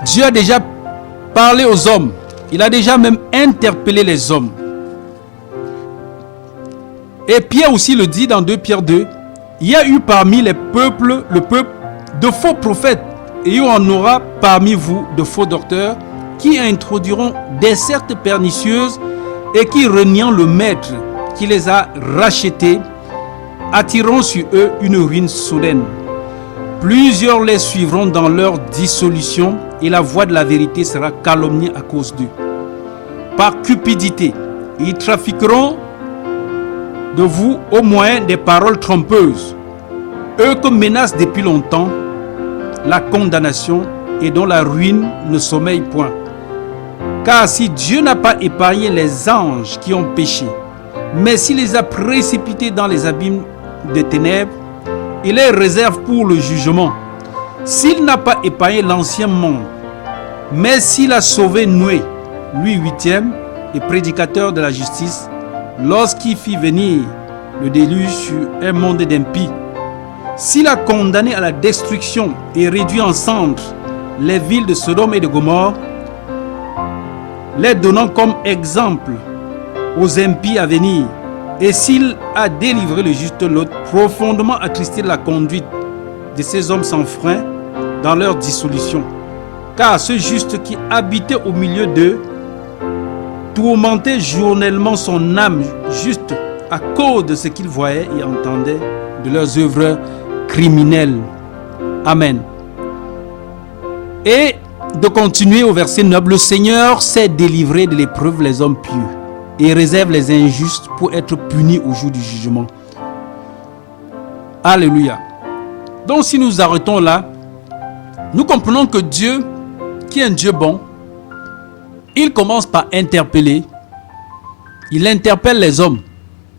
Dieu a déjà parlé aux hommes. Il a déjà même interpellé les hommes. Et Pierre aussi le dit dans 2 Pierre 2. Il y a eu parmi le peuple de faux prophètes. Et il y en aura parmi vous de faux docteurs qui introduiront des sectes pernicieuses et qui, reniant le maître qui les a rachetés, attireront sur eux une ruine soudaine. Plusieurs les suivront dans leur dissolution et la voix de la vérité sera calomniée à cause d'eux. Par cupidité, ils trafiqueront de vous au moyen des paroles trompeuses, eux que menacent depuis longtemps la condamnation et dont la ruine ne sommeille point. Car si Dieu n'a pas épargné les anges qui ont péché, mais s'il les a précipités dans les abîmes des ténèbres, il les réserve pour le jugement. S'il n'a pas épargné l'ancien monde, mais s'il a sauvé Noé, lui 8e et prédicateur de la justice, lorsqu'il fit venir le déluge sur un monde d'impies, s'il a condamné à la destruction et réduit en cendres les villes de Sodome et de Gomorrhe, les donnant comme exemple aux impies à venir, et s'il a délivré le juste Lot, profondément attristé de la conduite de ces hommes sans frein dans leur dissolution. Car ce juste qui habitait au milieu d'eux tourmentait journellement son âme juste à cause de ce qu'il voyait et entendait de leurs œuvres criminelles. Amen. Et de continuer au verset 9, le Seigneur sait délivrer de l'épreuve les hommes pieux et réserve les injustes pour être punis au jour du jugement. Alléluia. Donc si nous arrêtons là, nous comprenons que Dieu, qui est un Dieu bon, il commence par interpeller. Il interpelle les hommes.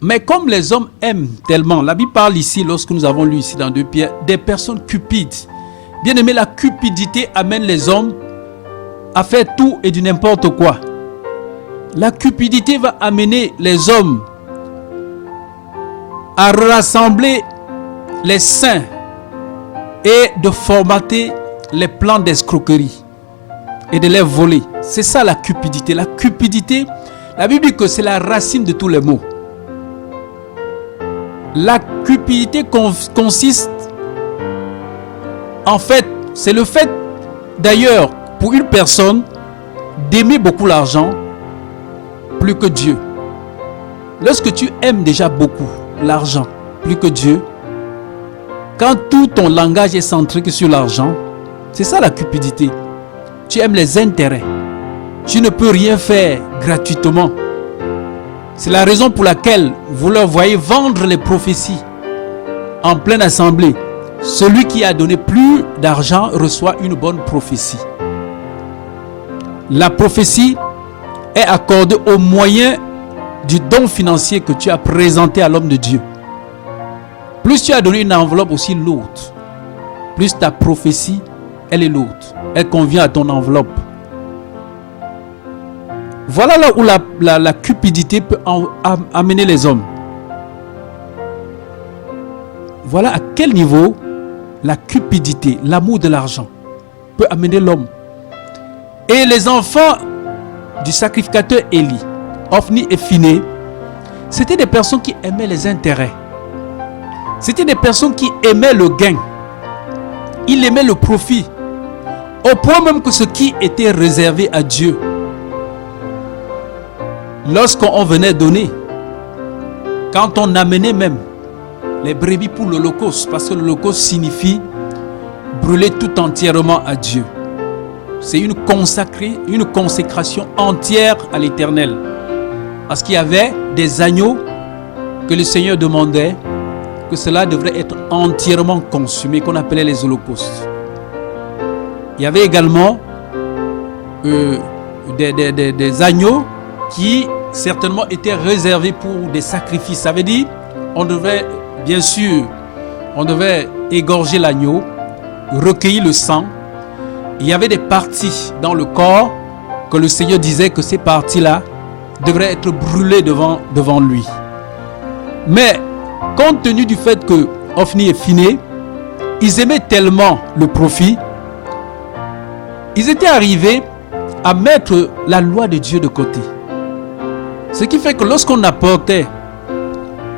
Mais comme les hommes aiment tellement, la Bible parle ici, lorsque nous avons lu ici dans 2 Pierre, des personnes cupides. Bien aimé, la cupidité amène les hommes à faire tout et du n'importe quoi. La cupidité va amener les hommes à rassembler les saints et de formater les plans d'escroquerie et de les voler. C'est ça la cupidité. La cupidité, la Bible dit que c'est la racine de tous les maux. La cupidité consiste, en fait, c'est le fait d'ailleurs pour une personne d'aimer beaucoup l'argent plus que Dieu. Lorsque tu aimes déjà beaucoup l'argent plus que Dieu, quand tout ton langage est centré que sur l'argent, c'est ça la cupidité. Tu aimes les intérêts. Tu ne peux rien faire gratuitement. C'est la raison pour laquelle vous leur voyez vendre les prophéties en pleine assemblée. Celui qui a donné plus d'argent reçoit une bonne prophétie. La prophétie est accordée au moyen du don financier que tu as présenté à l'homme de Dieu. Plus tu as donné une enveloppe aussi lourde, plus ta prophétie, elle est lourde. Elle convient à ton enveloppe. Voilà là où la cupidité peut amener les hommes. Voilà à quel niveau la cupidité, l'amour de l'argent peut amener l'homme. Et les enfants du sacrificateur Élie, Ophni et Phiné, c'était des personnes qui aimaient les intérêts. C'était des personnes qui aimaient le gain. Ils aimaient le profit. Au point même que ce qui était réservé à Dieu, lorsqu'on venait donner, quand on amenait même les brebis pour l'Holocauste, parce que l'Holocauste signifie brûler tout entièrement à Dieu. C'est une consécration entière à l'Éternel. Parce qu'il y avait des agneaux que le Seigneur demandait que cela devrait être entièrement consumé, qu'on appelait les holocaustes. Il y avait également des agneaux qui certainement étaient réservés pour des sacrifices. Ça veut dire, on devait, bien sûr, on devait égorger l'agneau, recueillir le sang. Il y avait des parties dans le corps que le Seigneur disait que ces parties-là devraient être brûlées devant lui. Mais compte tenu du fait que Ophni et Phiné, ils aimaient tellement le profit, ils étaient arrivés à mettre la loi de Dieu de côté. Ce qui fait que lorsqu'on apportait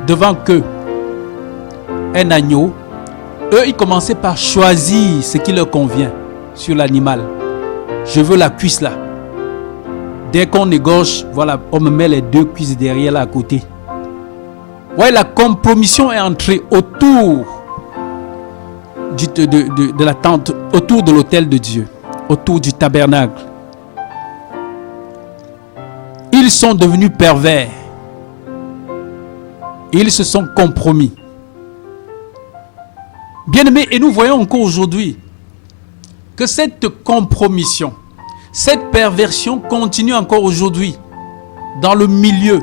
devant eux un agneau, eux, ils commençaient par choisir ce qui leur convient sur l'animal. Je veux la cuisse là. Dès qu'on égorge, voilà, on me met les deux cuisses derrière là à côté. Ouais, la compromission est entrée autour de la tente, autour de l'autel de Dieu, autour du tabernacle. Ils sont devenus pervers. Ils se sont compromis. Bien-aimés, et nous voyons encore aujourd'hui que cette compromission, cette perversion continue encore aujourd'hui dans le milieu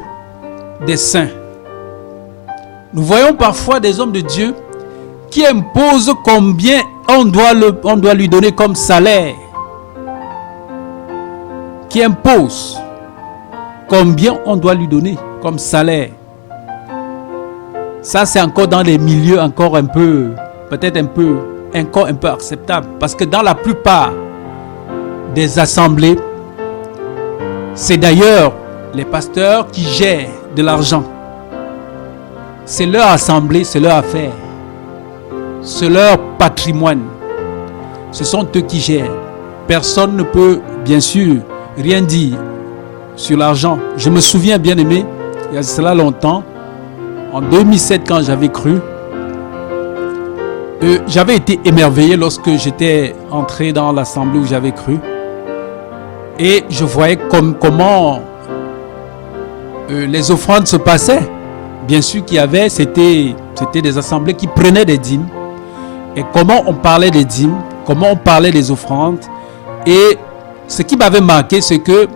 des saints. Nous voyons parfois des hommes de Dieu qui imposent combien on doit lui donner comme salaire. Qui imposent combien on doit lui donner comme salaire. Ça, c'est encore dans les milieux encore un peu, peut-être encore un peu acceptable. Parce que dans la plupart des assemblées, c'est d'ailleurs les pasteurs qui gèrent de l'argent. C'est leur assemblée, c'est leur affaire. C'est leur patrimoine. Ce sont eux qui gèrent. Personne ne peut, bien sûr, rien dire sur l'argent. Je me souviens, bien aimé, il y a cela longtemps, en 2007, quand j'avais cru, j'avais été émerveillé lorsque j'étais entré dans l'assemblée où j'avais cru. Et je voyais comment les offrandes se passaient. Bien sûr qu'il y avait, c'était des assemblées qui prenaient des dîmes. Et comment on parlait des dîmes, comment on parlait des offrandes. Et ce qui m'avait marqué, c'est que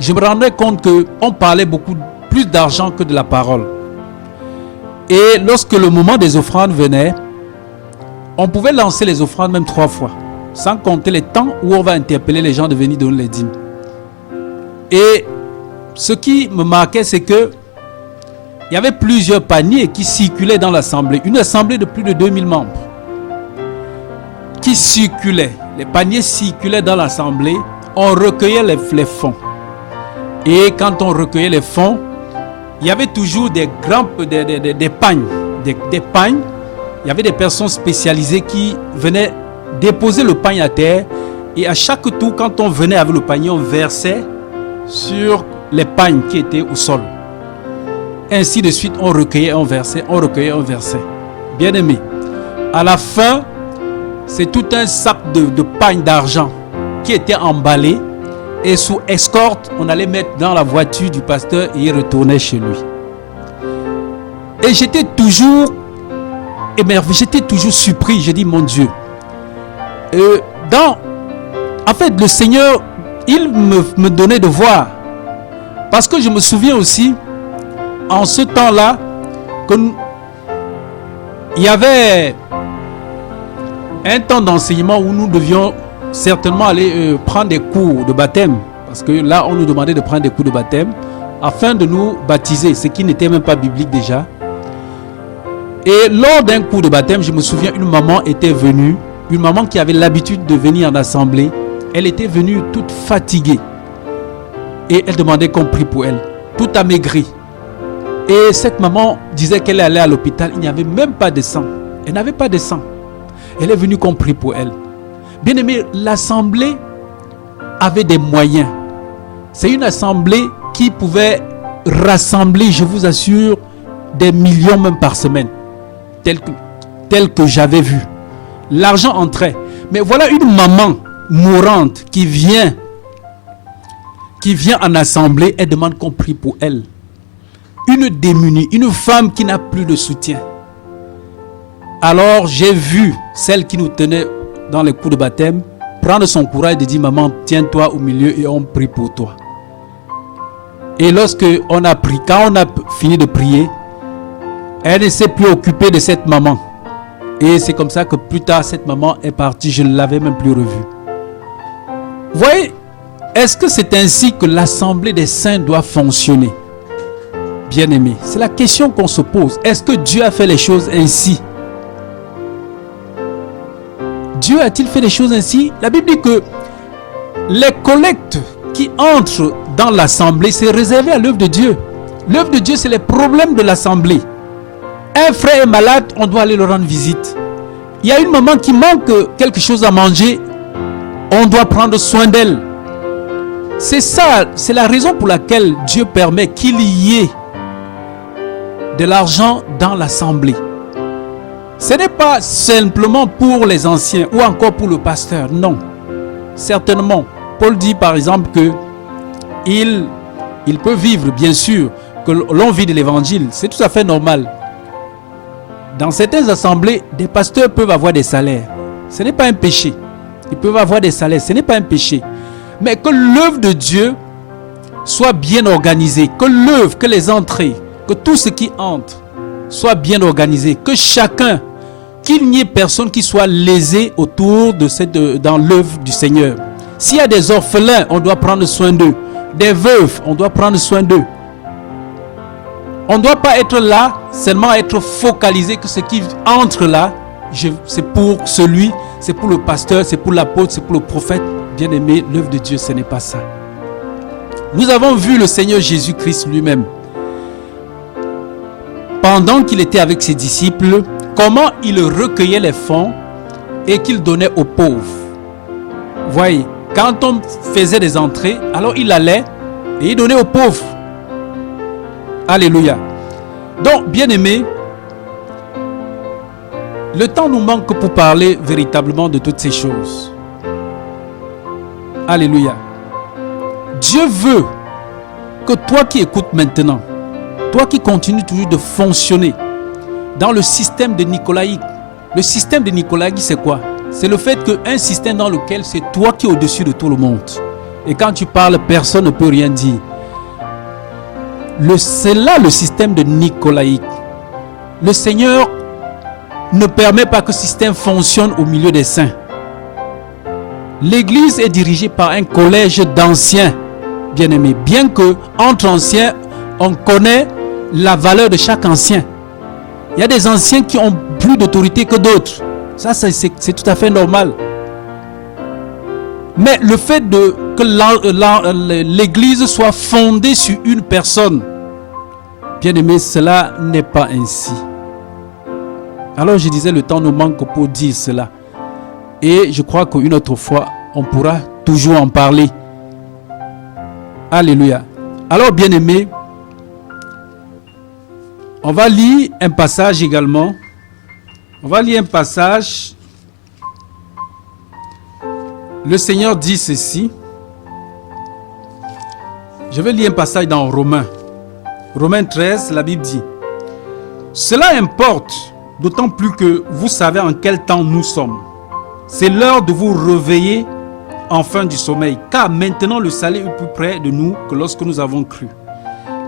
je me rendais compte qu'on parlait beaucoup plus d'argent que de la parole. Et lorsque le moment des offrandes venait, on pouvait lancer les offrandes même 3 fois, sans compter les temps où on va interpeller les gens de venir donner les dîmes. Et ce qui me marquait, c'est que il y avait plusieurs paniers qui circulaient dans l'assemblée, une assemblée de plus de 2000 membres qui circulaient. Les paniers circulaient dans l'assemblée, on recueillait les fonds. Et quand on recueillait les fonds, il y avait toujours des pagnes. Des pagnes. Il y avait des personnes spécialisées qui venaient déposer le pagne à terre. Et à chaque tour, quand on venait avec le panier, on versait sur les pagnes qui étaient au sol. Ainsi de suite, on recueillait, on versait, on recueillait, on versait. Bien aimé, à la fin, c'est tout un sac de pagnes d'argent qui était emballé. Et sous escorte, on allait mettre dans la voiture du pasteur et il retournait chez lui. Et j'étais toujours émerveillé, j'étais toujours surpris. J'ai dit, mon Dieu. En fait, le Seigneur, il me donnait de voir. Parce que je me souviens aussi, en ce temps-là, il y avait un temps d'enseignement où nous devions certainement aller prendre des cours de baptême. Parce que là, on nous demandait de prendre des cours de baptême afin de nous baptiser, ce qui n'était même pas biblique déjà. Et lors d'un cours de baptême, je me souviens, une maman était venue, une maman qui avait l'habitude de venir en assemblée Elle était venue toute fatiguée. Et elle demandait qu'on prie pour elle. Toute amaigrie. Et cette maman disait qu'elle allait à l'hôpital. Il n'y avait même pas de sang. Elle n'avait pas de sang. Elle est venue qu'on prie pour elle. Bien aimé, l'assemblée avait des moyens. C'est une assemblée qui pouvait rassembler, je vous assure, des millions même par semaine. Tel que j'avais vu. L'argent entrait. Mais voilà une maman mourante qui vient en assemblée et demande qu'on prie pour elle. Une démunie, une femme qui n'a plus de soutien. Alors j'ai vu celle qui nous tenait dans les coups de baptême prendre son courage et dire: maman, tiens-toi au milieu et on prie pour toi. Et quand on a fini de prier, elle ne s'est plus occupée de cette maman. Et c'est comme ça que plus tard, cette maman est partie. Je ne l'avais même plus revue. Vous voyez, est-ce que c'est ainsi que l'assemblée des saints doit fonctionner? Bien-aimés, c'est la question qu'on se pose. Est-ce que Dieu a fait les choses ainsi? Dieu a-t-il fait les choses ainsi? La Bible dit que les collectes qui entrent dans l'assemblée, c'est réservé à l'œuvre de Dieu. L'œuvre de Dieu, c'est les problèmes de l'assemblée. Un frère est malade, on doit aller le rendre visite. Il y a une maman qui manque quelque chose à manger, on doit prendre soin d'elle. C'est ça, c'est la raison pour laquelle Dieu permet qu'il y ait de l'argent dans l'assemblée. Ce n'est pas simplement pour les anciens ou encore pour le pasteur, non. Certainement, Paul dit par exemple que il peut vivre, bien sûr, que l'on vit de l'évangile, c'est tout à fait normal. Dans certaines assemblées, des pasteurs peuvent avoir des salaires. Ce n'est pas un péché. Ils peuvent avoir des salaires, ce n'est pas un péché. Mais que l'œuvre de Dieu soit bien organisée, que les entrées, que tout ce qui entre soit bien organisé, que chacun, qu'il n'y ait personne qui soit lésé autour dans l'œuvre du Seigneur. S'il y a des orphelins, on doit prendre soin d'eux. Des veuves, on doit prendre soin d'eux. On ne doit pas être là, seulement être focalisé que ce qui entre là, c'est pour celui, c'est pour le pasteur, c'est pour l'apôtre, c'est pour le prophète. Bien aimé, l'œuvre de Dieu, ce n'est pas ça. Nous avons vu le Seigneur Jésus-Christ lui-même. Pendant qu'il était avec ses disciples, comment il recueillait les fonds et qu'il donnait aux pauvres. Voyez, quand on faisait des entrées, alors il allait et il donnait aux pauvres. Alléluia. Donc, bien-aimés, le temps nous manque pour parler véritablement de toutes ces choses. Alléluia. Dieu veut que toi qui écoutes maintenant, toi qui continues toujours de fonctionner dans le système de Nicolaïque. Le système de Nicolaïque, c'est quoi? C'est le fait qu'un système dans lequel c'est toi qui es au-dessus de tout le monde. Et quand tu parles, personne ne peut rien dire. C'est là le système de Nicolaïque. Le Seigneur ne permet pas que ce système fonctionne au milieu des saints. L'Église est dirigée par un collège d'anciens, bien-aimés. Bien que entre anciens, on connaît la valeur de chaque ancien. Il y a des anciens qui ont plus d'autorité que d'autres. Ça, c'est tout à fait normal. Mais le fait que l'Église soit fondée sur une personne, bien aimé, cela n'est pas ainsi. Alors je disais, le temps nous manque pour dire cela. Et je crois qu'une autre fois, on pourra toujours en parler. Alléluia. Alors bien aimé, on va lire un passage également. On va lire un passage. Le Seigneur dit ceci. Je vais lire un passage dans Romains. Romains 13, la Bible dit: cela importe, d'autant plus que vous savez en quel temps nous sommes. C'est l'heure de vous réveiller enfin du sommeil, car maintenant le salut est plus près de nous que lorsque nous avons cru.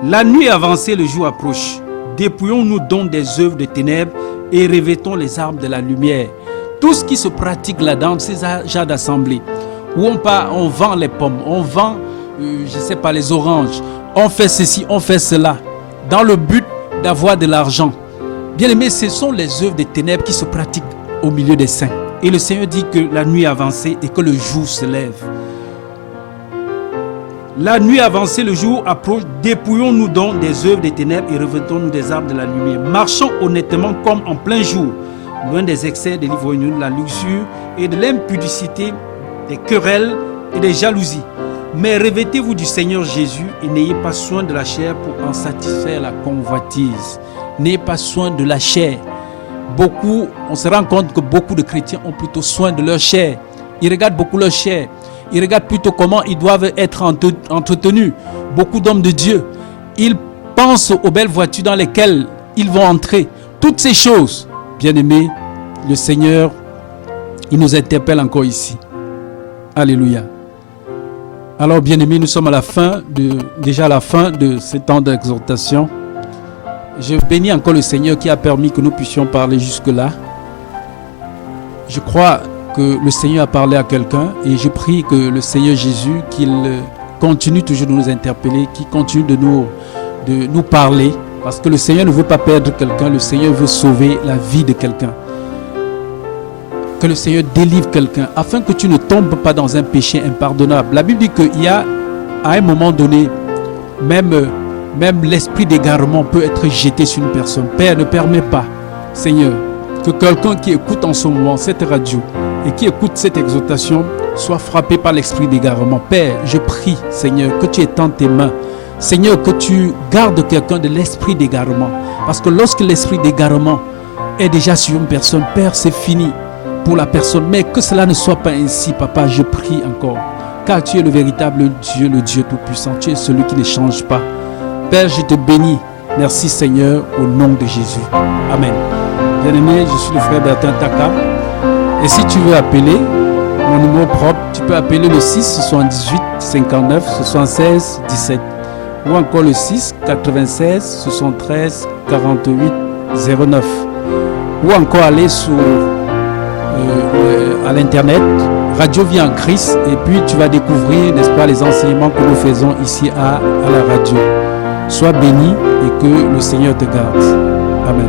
La nuit avancée, le jour approche. Dépouillons-nous donc des œuvres de ténèbres et revêtons les armes de la lumière. Tout ce qui se pratique là dans ces genres d'assemblée, où on vend les pommes, on vend, les oranges, on fait ceci, on fait cela, dans le but d'avoir de l'argent. Bien aimé, ce sont les œuvres des ténèbres qui se pratiquent au milieu des saints. Et le Seigneur dit que la nuit est avancée et que le jour se lève. La nuit avancée, le jour approche. Dépouillons-nous donc des œuvres des ténèbres et revêtons-nous des armes de la lumière. Marchons honnêtement comme en plein jour, loin des excès, de l'ivrognerie, de la luxure et de l'impudicité, des querelles et des jalousies. Mais revêtez-vous du Seigneur Jésus et n'ayez pas soin de la chair pour en satisfaire la convoitise. N'ayez pas soin de la chair. On se rend compte que beaucoup de chrétiens ont plutôt soin de leur chair. Ils regardent beaucoup leur chair. Ils regardent plutôt comment ils doivent être entretenus. Beaucoup d'hommes de Dieu, ils pensent aux belles voitures dans lesquelles ils vont entrer. Toutes ces choses, bien-aimés, le Seigneur, il nous interpelle encore ici. Alléluia. Alors, bien-aimés, nous sommes déjà à la fin de ce temps d'exhortation. Je bénis encore le Seigneur qui a permis que nous puissions parler jusque-là. Je crois que le Seigneur a parlé à quelqu'un et je prie que le Seigneur Jésus, qu'il continue toujours de nous interpeller, qu'il continue de nous parler, parce que le Seigneur ne veut pas perdre quelqu'un, le Seigneur veut sauver la vie de quelqu'un. Que le Seigneur délivre quelqu'un afin que tu ne tombes pas dans un péché impardonnable. La Bible dit qu'il y a, à un moment donné, même l'esprit d'égarement peut être jeté sur une personne. Père, ne permets pas, Seigneur, que quelqu'un qui écoute en ce moment cette radio et qui écoute cette exhortation soit frappé par l'esprit d'égarement. Père, je prie, Seigneur, que tu étends tes mains. Seigneur, que tu gardes quelqu'un de l'esprit d'égarement. Parce que lorsque l'esprit d'égarement est déjà sur une personne, Père, c'est fini pour la personne. Mais que cela ne soit pas ainsi, Papa, je prie encore. Car tu es le véritable Dieu, le Dieu Tout-Puissant. Tu es celui qui ne change pas. Père, je te bénis. Merci, Seigneur, au nom de Jésus. Amen. Bien-aimé, je suis le frère Bertin Taka. Et si tu veux appeler mon numéro propre, tu peux appeler le 6 78 59 76 17 ou encore le 6 96 73 48 09 ou encore aller à l'internet Radio Vie en Christ et puis tu vas découvrir, n'est-ce pas, les enseignements que nous faisons ici à la radio. Sois béni et que le Seigneur te garde. Amen.